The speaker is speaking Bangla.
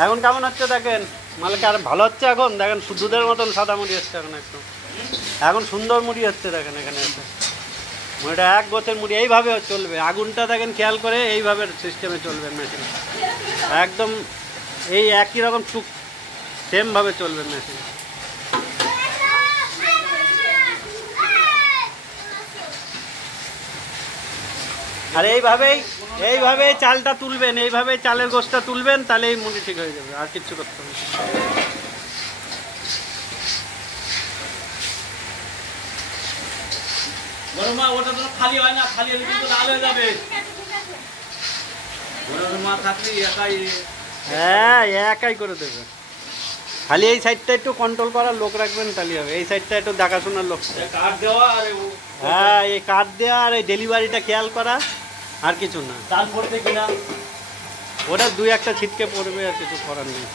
এখন কেমন হচ্ছে দেখেন, মালকে আর ভালো হচ্ছে এখন দেখেন, দুধের মতন সাদা মুড়ি হচ্ছে এখন, একদম এখন সুন্দর মুড়ি হচ্ছে দেখেন এখানে এসে। মুড়িটা এক গোছের মুড়ি এইভাবে চলবে, আগুনটা দেখেন খেয়াল করে এইভাবে সিস্টেমে চলবে মেশিন, একদম এই একই রকম টুক সেমভাবে চলবে মেশিন। আর এইভাবেই চালটা তুলবেন, এইভাবেই চালের গোছটা তুলবেন, তাহলে এই মুড়ি ঠিক হয়ে যাবে, আর কিচ্ছু করতে হবে। ওটা তো খালি হয় না, খালি হলে কিন্তু লাল হয়ে যাবে। হ্যাঁ একাই করে দেবে, খালি এই সাইডটা একটু কন্ট্রোল করার লোক রাখবেন, তাহলে হবে। এই সাইডটা একটু দেখাশোনার লোক, কাঠ দেওয়া আর হ্যাঁ এই কাঠ দেওয়া আর এই ডেলিভারিটা খেয়াল করা, আর কিছু না। চাল পড়তে কিনা ওটা দুই একটা ছিটকে পড়বে, আর কিছু করার নেই।